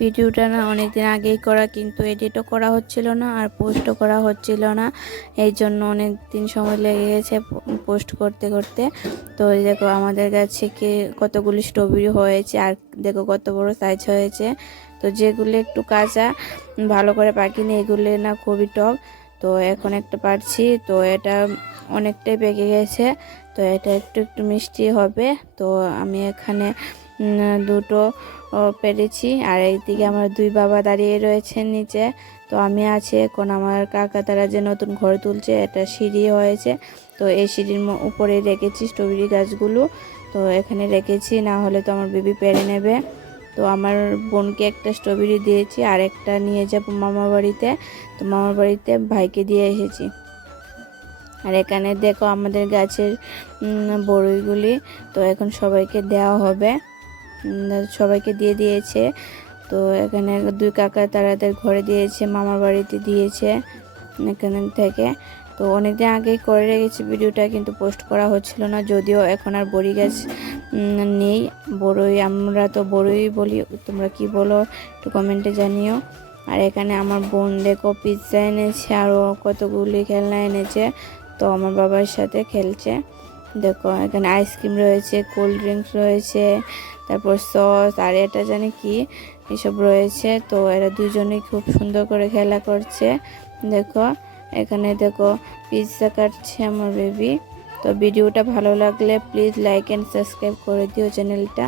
ভিডিওটা না অনেকদিন আগেই করা, কিন্তু এডিটও করা হচ্ছিল না আর পোস্টও করা হচ্ছিল না। এই জন্য অনেক দিন সময় লেগে গেছে পোস্ট করতে করতে। তো এই দেখো আমাদের গাছে কি কতগুলি স্ট্রবেরি হয়েছে, আর দেখো কত বড় সাইজ হয়েছে। তো যেগুলো একটু কাঁচা ভালো করে পাকিনি, এগুলো না খুবই টক। তো এখন একটা পারছি, তো এটা অনেকটাই পেকে গেছে। তো এটা একটু একটু মিষ্টি হবে। তো আমি এখানে দুটো পেরেছি, আর এইদিকে আমার দুই বাবা দাঁড়িয়ে রয়েছেন নিচে। তো আমি আছি এখন, আমার কাকা তারা যে নতুন ঘর তুলছে, এটা সিঁড়ি হয়েছে। তো এই সিঁড়ির উপরে রেখেছি স্ট্রবেরি গাছগুলো। তো এখানে রেখেছি, না হলে তো আমার বেবি পেরে নেবে। তো আমার বোনকে একটা স্ট্রবেরি দিয়েছি, আর একটা নিয়ে যাব মামার বাড়িতে। তো মামার বাড়িতে ভাইকে দিয়ে এসেছি। আর এখানে দেখো আমাদের গাছের বড়ইগুলি, তো এখন সবাইকে দেওয়া হবে। সবাইকে দিয়ে দিয়েছে। তো এখানে দুই কাকা তারাদের ঘরে দিয়েছে, মামার বাড়িতে দিয়েছে এখান থেকে। তো অনেকদিন আগেই করে রেখেছি ভিডিওটা, কিন্তু পোস্ট করা হচ্ছিল না। যদিও এখন আর বড়ি গাছ নেই, বড়ই আমরা তো বড়ই বলি, তোমরা কি বলো একটু কমেন্টে জানিও। আর এখানে আমার বোন দেখো পিৎজা এনেছে, আরও কতগুলি খেলনা এনেছে। তো আমার বাবার সাথে খেলছে। দেখো এখানে আইসক্রিম রয়েছে, কোল্ড ড্রিঙ্কস রয়েছে, তারপর সস, আর এটা জানি কি এসব রয়েছে। তো এরা দুজনেই খুব সুন্দর করে খেলা করছে। দেখো এখানে দেখো পিৎজা কাটছে আমার বেবি। তো ভিডিওটা ভালো লাগলে প্লিজ লাইক অ্যান্ড সাবস্ক্রাইব করে দিও চ্যানেলটা।